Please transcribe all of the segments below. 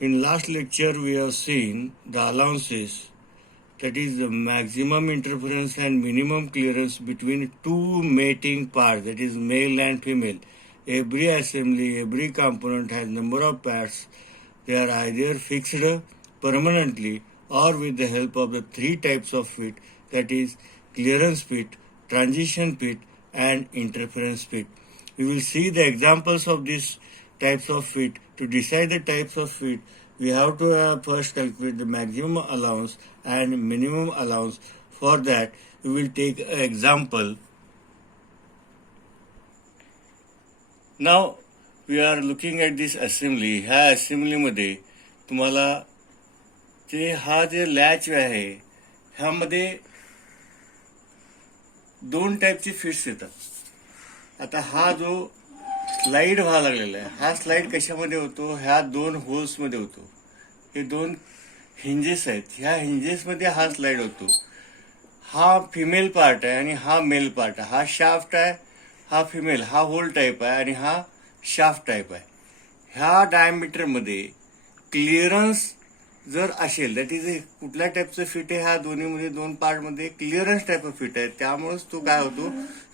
In last lecture, we have seen the allowances, that is the maximum interference and minimum clearance between two mating parts, that is male and female. Every assembly, every component has number of parts. They are either fixed permanently or with the help of the three types of fit, that is clearance fit, transition fit, and interference fit. We will see the examples of these types of fit. To decide the types of fit, we have to first calculate the maximum allowance and minimum allowance. For that, we will take an example. Now, we are looking at this assembly. ह्या असेंब्लीमध्ये तुम्हाला हा जे latch आहे ह्यामध्ये दोन टाईपचे fits येतात. आता हा जो स्लाइड व्हायला लागलेला आहे, हा स्लाइड कशामध्ये होतो? ह्या दोन होल्समध्ये होतो. हे दोन हिंजेस आहेत, ह्या हिंजेसमध्ये हा स्लाइड होतो. हा फिमेल पार्ट आहे आणि हा मेल पार्ट आहे. हा शाफ्ट आहे, हा फिमेल, हा होल टाईप आहे आणि हा शाफ्ट टाईप आहे. ह्या डायमीटरमध्ये क्लिअरन्स जर असेल, दॅट इज कुठल्या टाईपचं फिट आहे, ह्या दोन्हीमध्ये दोन पार्टमध्ये क्लिअरन्स टाईप ऑफ फिट आहे, त्यामुळेच तो काय होतो?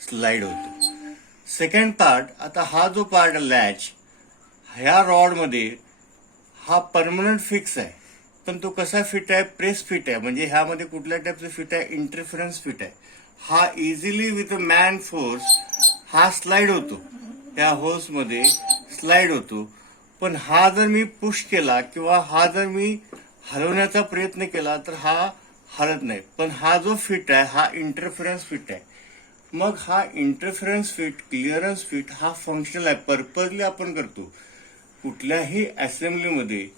स्लाइड होतो. सेकंड पार्ट, आता हा जो पार्ट लॅच ह्या रॉडमध्ये हा परमनंट फिक्स आहे, पण तो कसा फिट आहे? प्रेस फिट आहे. म्हणजे ह्यामध्ये कुठल्या टाईपचं फिट आहे? इंटरफरन्स फिट आहे. हा इझिली विथ मॅन फोर्स हा स्लाइड होतो, ह्या होल्समध्ये स्लाइड होतो. पण हा जर मी पुश केला किंवा हा जर मी हलवण्याचा प्रयत्न केला तर हा हलत नाही. पण हा जो फिट आहे हा इंटरफरन्स फिट आहे. मग हा इंटरफरन्स फिट, क्लिअरन्स फिट हा फंक्शनल आहे, पर्पजली आपण करतो. कुठल्याही असेंब्लीमध्ये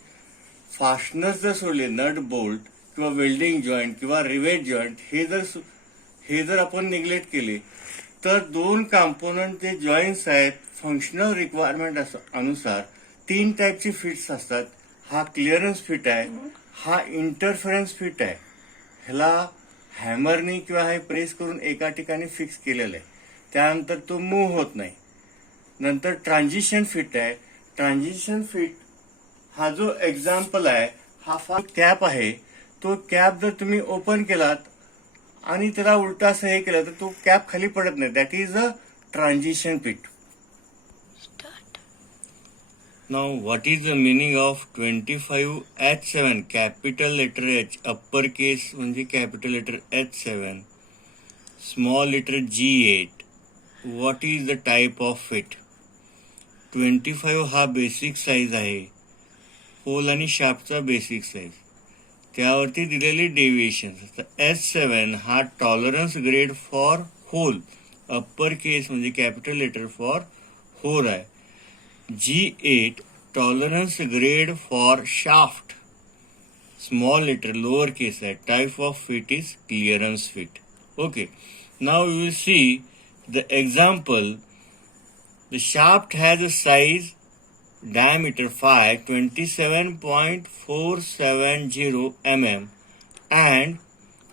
फास्टनर जर सोडले, नट बोल्ट किंवा वेल्डिंग जॉईंट किंवा रिवेट जॉईंट हे जर आपण निग्लेक्ट केले तर दोन कॉम्पोनंट जे जॉईंट्स आहेत फंक्शनल रिक्वायरमेंट अनुसार तीन टाईपची फिट्स असतात. हा क्लिअरन्स फिट आहे, हा इंटरफरन्स फिट आहे. ह्याला हॅमरनी किंवा हे प्रेस करून एका ठिकाणी फिक्स केलेलं आहे, त्यानंतर तो मूव्ह होत नाही. नंतर ट्रान्झिशन फिट आहे. ट्रान्झिशन फिट हा जो एक्झाम्पल आहे, हा कॅप आहे. तो कॅप जर तुम्ही ओपन केलात आणि त्याला उलटा असं हे केलं तर तो कॅप खाली पडत नाही. That is a transition fit. Now, what is the meaning of 25H7? Capital letter H, upper case म्हणजे capital letter H7, small letter G8. What is the type of fit? 25 हा बेसिक साईज आहे, hole आणि शाफ्टचा basic size. त्यावरती दिलेली deviation. H7 हा tolerance grade for hole, upper case म्हणजे capital letter for hole आहे. G8 tolerance grade for shaft, small letter lower case है. Type of fit is clearance fit. Okay, now we will see the example. The shaft has a size diameter phi 27.470 mm and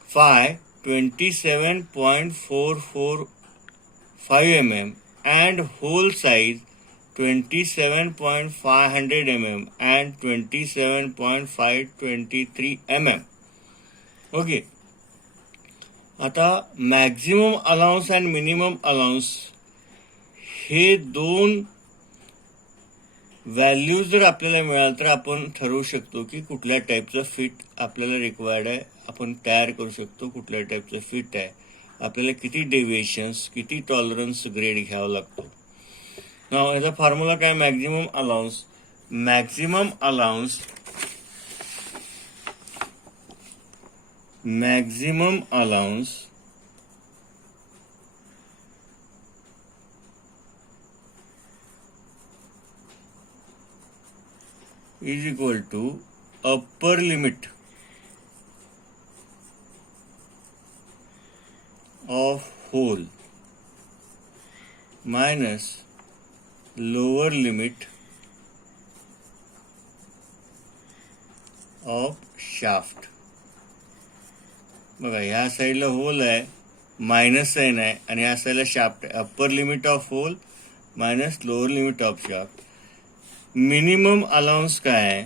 phi 27.445 mm and hole size 27.500 mm and 27.523 mm. Okay, आता maximum allowance and minimum allowance हे दोन values जर आपल्याला मिळाल तर आपण ठरवू शकतो की कुठल्या टाईपचं फिट आपल्याला रिक्वायर्ड आहे. आपण तयार करू शकतो कुठल्या टाईपचं फिट आहे, आपल्याला किती डेव्हिएशन्स, किती टॉलरन्स ग्रेड घ्यावा लागतो. नाव याचा फॉर्म्युला काय? Maximum allowance. Maximum allowance is equal to upper limit of hole minus lower limit of shaft. बघा ह्या साईडला होल आहे, मायनस साइन आहे आणि ह्या साईडला शाफ्ट आहे. Upper limit of hole minus lower limit of shaft. Minimum allowance काय आहे?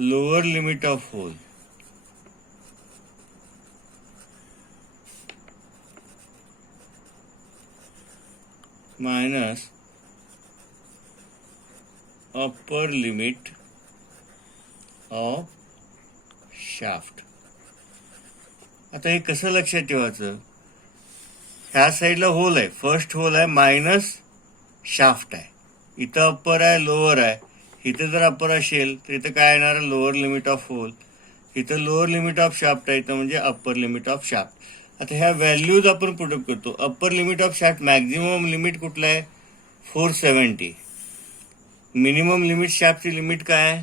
Lower limit of hole minus upper limit of shaft. आता हे कसं लक्षात ठेवायचं, ह्या साईडला होल आहे, फर्स्ट होल आहे मायनस शाफ्ट आहे, इथं अप्पर आहे लोअर आहे, इथं जर अप्पर असेल तर इथं काय येणार लोअर लिमिट ऑफ होल, इथं लोअर लिमिट ऑफ शाफ्ट आहे, इथं म्हणजे अप्पर लिमिट ऑफ शाफ्ट. आता ह्या व्हॅल्यूज आपण पुटअप करतो. Upper limit of shaft maximum limit कुठलं आहे 470. मिनिमम लिमिट शाफ्टची लिमिट काय आहे,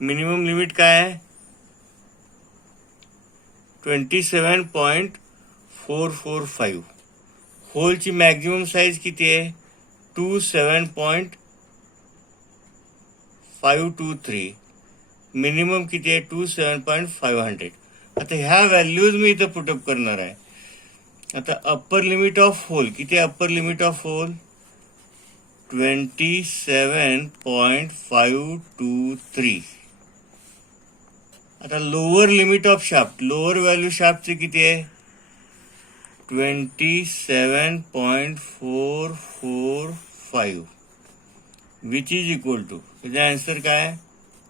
मिनिमम लिमिट काय आहे 27.445. होलची मॅक्झिमम साईज किती आहे 27.523. मिनिमम किती आहे 27.500. आता ह्या व्हॅल्यूज मी इथं पुटअप करणार आहे. आता अप्पर लिमिट ऑफ होल किती आहे, अप्पर लिमिट ऑफ होल 27.523. आता lower limit of shaft, lower value शाफ्टचे किती आहे 27.445 विच इज इक्वल टू, त्याचा आन्सर काय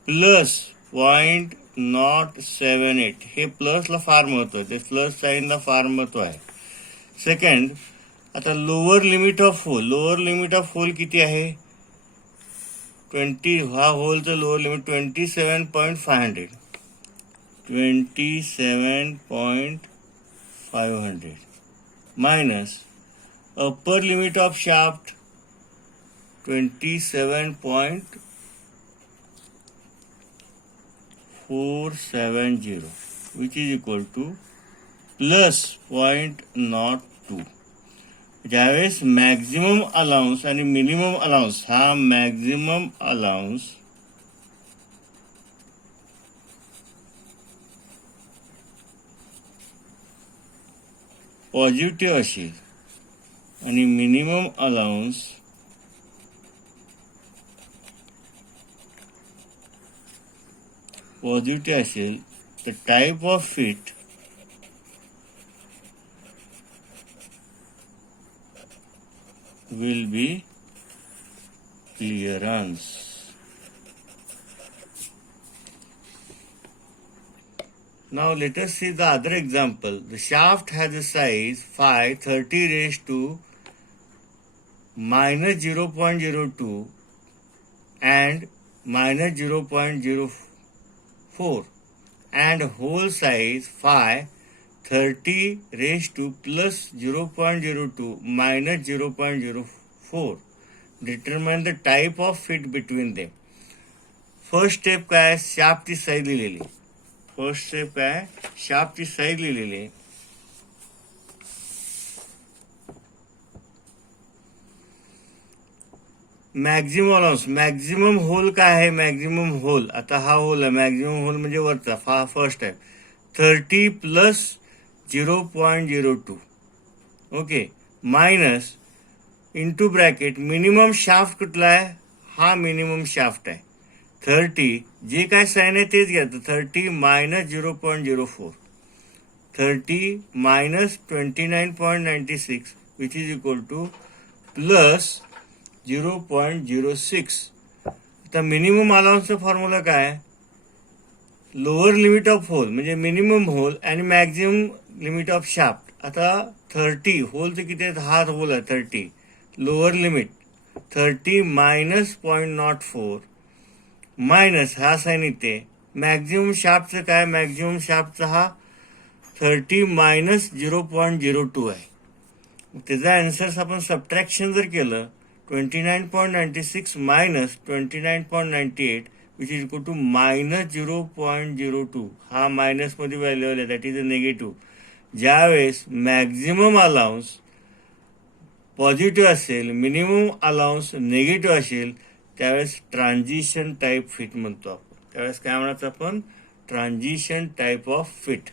+0.78. हे प्लसला फार महत्व आहे, ते प्लस साईनला फार महत्व आहे. सेकंड, आता lower limit of hole, lower limit of hole किती आहे 20, हा होलचं lower limit 27.500, 27.500 minus upper limit of shaft 27.470 which is equal to +0.02. ज्यावेळेस मॅक्झिमम अलाउन्स आणि मिनिमम अलाउन्स, हा मॅक्झिमम अलाउन्स पॉझिटिव्ह असेल आणि मिनिमम अलाउन्स पॉझिटिव्ह असेल तर type of fit will be clearance. Now let us see the other example. The shaft has a size phi 30 raised to -0.02 and -0.04 and hole size phi 30 raised to +0.02 -0.04. Determine the type of fit between them. First step काय, शाफ्टची size लिहिलेली. First step काय, शाफ्टची size लिहिलेली. Maximum allowance, maximum hole काय आहे, maximum hole, आता हा hole आहे, maximum hole म्हणजे वरचा, फर्स्ट आहे 30 + 0.02. Okay, minus into bracket minimum shaft कुठला आहे, हा मिनिमम शाफ्ट आहे 30, जे काय साईन आहे तेच घ्या, 30 - 0.04, 30 - 29.96 विच इज इक्वल टू +0.06. आता मिनिमम अलाउन्सचा फॉर्म्युला काय, लोअर लिमिट ऑफ होल म्हणजे मिनिमम होल आणि मॅक्झिमम लिमिट ऑफ शाफ्ट. आता 30 होलचं किती आहे, हा होल आहे 30, लोअर लिमिट 30 - 0.04 मायनस हा साईन इथे, मॅक्झिमम शाफ्टचं काय, मॅक्झिमम शाफ्टचा हा 30 - 0.02 आहे. त्याचा आन्सर आपण सबट्रॅक्शन जर केलं 29.96 minus 29.98 which is equal to -0.02. हा मायनस मध्ये व्हॅल्यू आले, दॅट इज अ निगेटिव्ह. ज्यावेळेस मॅक्झिमम अलाउन्स पॉझिटिव्ह असेल, मिनिमम अलाउन्स निगेटिव्ह असेल, त्यावेळेस ट्रान्झिशन टाईप फिट म्हणतो आपण. त्यावेळेस काय म्हणायचं आपण, ट्रान्झिशन टाईप ऑफ फिट.